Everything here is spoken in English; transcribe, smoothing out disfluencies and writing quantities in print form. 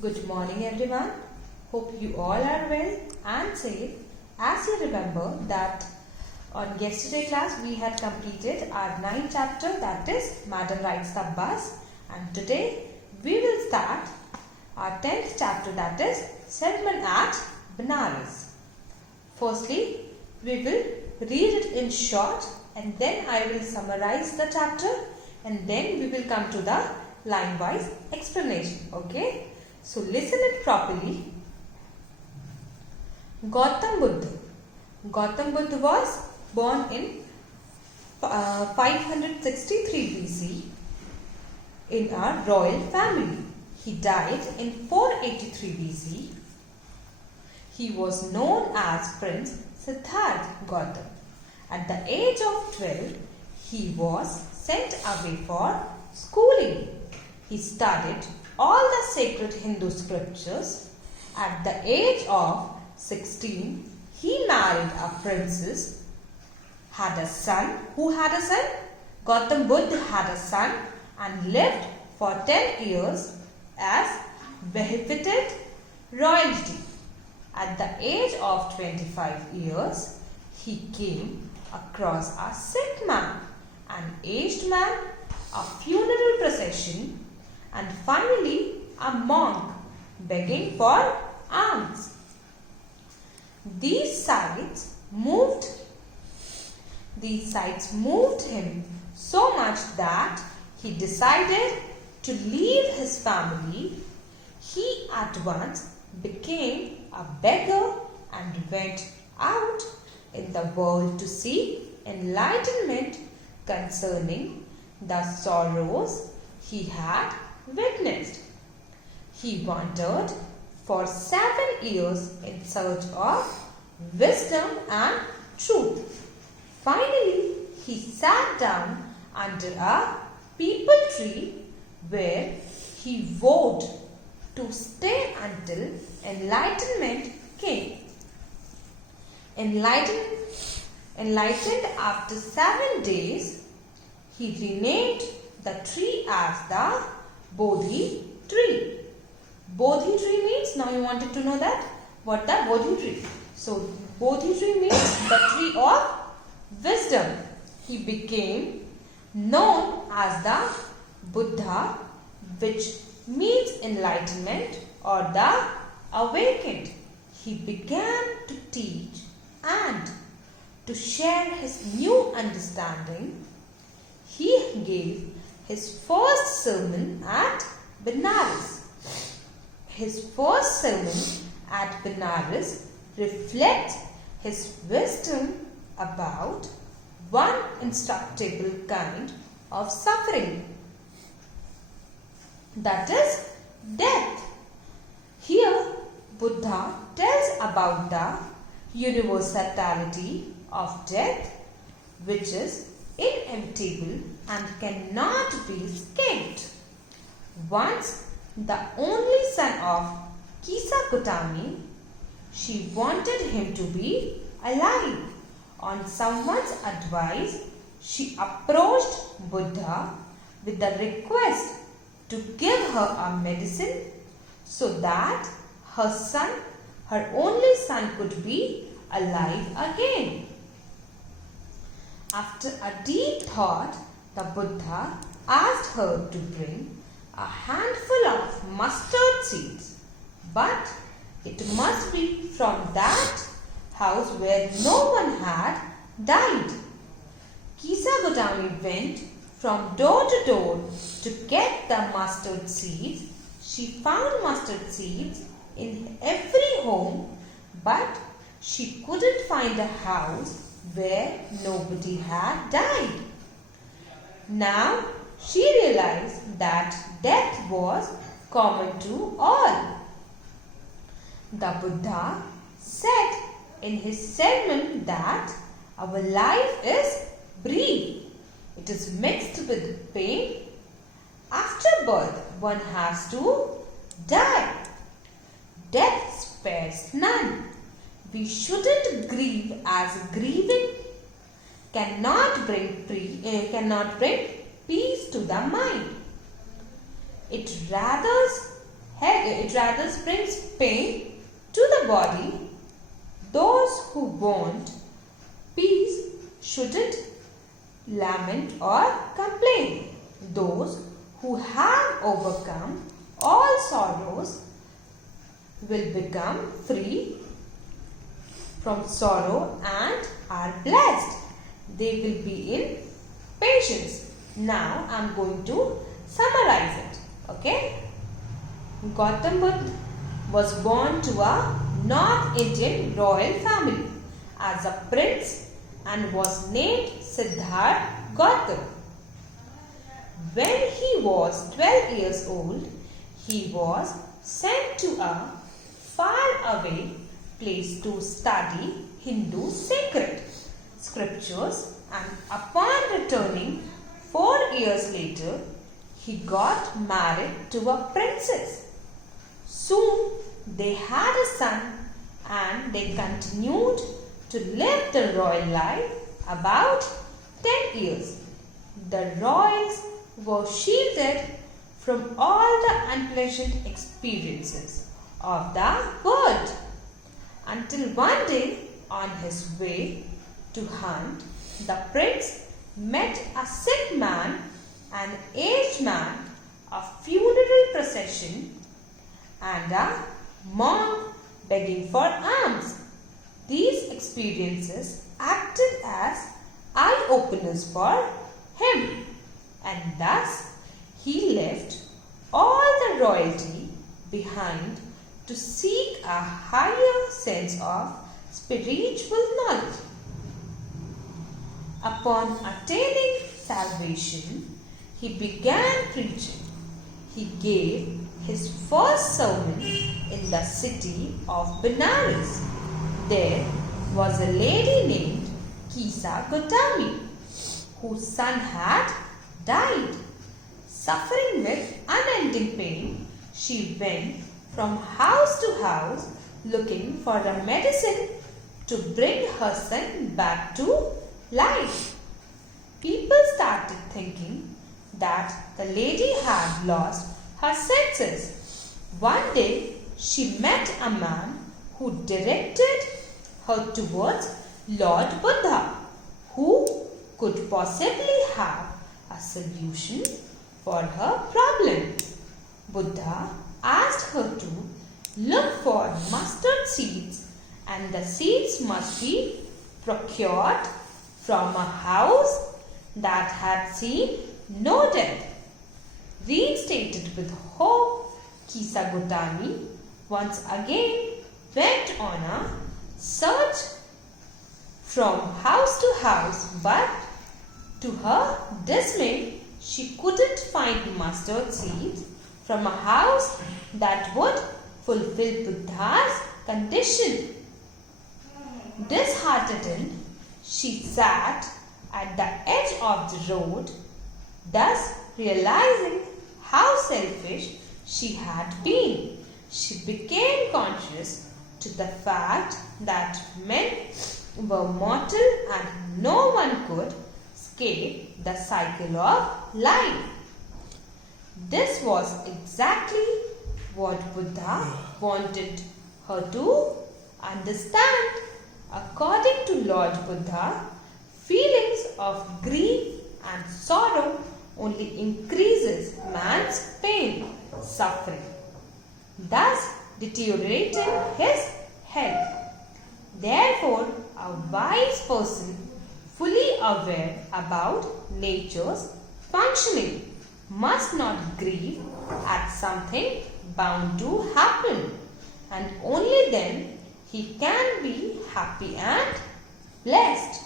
Good morning everyone. Hope you all are well and safe. As you remember that on yesterday class we had completed our 9th chapter, that is Madam Rides the Bus, and today we will start our 10th chapter, that is Sermon at Benares. Firstly, we will read it in short and then I will summarize the chapter and then we will come to the line wise explanation. Okay? So listen it properly. Gautam Buddha. Gautam Buddha was born in 563 BC in a royal family. He died in 483 BC. He was known as Prince Siddhartha Gautam. At the age of 12, he was sent away for schooling. He studied all the sacred Hindu scriptures. At the age of 16, he married a princess, had a son. Who had a son? Gautam Buddha had a son and lived for 10 years as benefited royalty. At the age of 25 years, he came across a sick man, an aged man, a funeral procession, and finally a monk begging for alms. These sights moved him so much that he decided to leave his family. He at once became a beggar and went out in the world to seek enlightenment concerning the sorrows he had witnessed. He wandered for 7 years in search of wisdom and truth. Finally, he sat down under a peepal tree where he vowed to stay until enlightenment came. Enlightened after 7 days, he renamed the tree as the Bodhi tree. Bodhi tree means, now you wanted to know that, what the Bodhi tree. So, Bodhi tree means the tree of wisdom. He became known as the Buddha, which means enlightenment or the awakened. He began to teach and to share his new understanding. He gave his first sermon at Benares. His first sermon at Benares reflects his wisdom about one instructable kind of suffering, that is death. Here, Buddha tells about the universality of death, which is inevitable and cannot be escaped. Once the only son of Kisa Gautami, she wanted him to be alive. On someone's advice, she approached Buddha with the request to give her a medicine so that her only son could be alive again. After a deep thought, the Buddha asked her to bring a handful of mustard seeds, but it must be from that house where no one had died. Kisa Gautami went from door to door to get the mustard seeds. She found mustard seeds in every home, but she couldn't find a house where nobody had died. Now she realized that death was common to all. The Buddha said in his sermon that our life is brief. It is mixed with pain. After birth, one has to die. Death spares none. We shouldn't grieve, as grieving cannot bring peace to the mind. It rather it rather brings pain to the body. Those who want peace shouldn't lament or complain. Those who have overcome all sorrows will become free from sorrow and are blessed. They will be in patience. Now I am going to summarize it. Okay? Gautam Buddha was born to a North Indian royal family as a prince and was named Siddhartha Gautam. When he was 12 years old, he was sent to a far-away place to study Hindu sacred scriptures, and upon returning 4 years later, he got married to a princess. Soon they had a son and they continued to live the royal life about 10 years. The royals were shielded from all the unpleasant experiences of the world until one day, on his way to hunt, the prince met a sick man, an aged man, a funeral procession, and a monk begging for alms. These experiences acted as eye-openers for him, and thus he left all the royalty behind to seek a higher sense of spiritual knowledge. Upon attaining salvation, he began preaching. He gave his first sermon in the city of Benares. There was a lady named Kisa Gotami, whose son had died. Suffering with unending pain, she went from house to house looking for a medicine to bring her son back to life. People started thinking that the lady had lost her senses. One day, she met a man who directed her towards Lord Buddha, who could possibly have a solution for her problem. Buddha asked her to look for mustard seeds, and the seeds must be procured from a house that had seen no death. Reinstated with hope, Kisa Gotami once again went on a search from house to house, but to her dismay, she couldn't find mustard seeds from a house that would fulfill Buddha's condition. Disheartened, she sat at the edge of the road, thus realizing how selfish she had been. She became conscious to the fact that men were mortal and no one could escape the cycle of life. This was exactly what Buddha wanted her to understand. According to Lord Buddha, feelings of grief and sorrow only increases man's pain, suffering, thus deteriorating his health. Therefore, a wise person, fully aware about nature's functioning, must not grieve at something bound to happen, and only then he can be happy and blessed.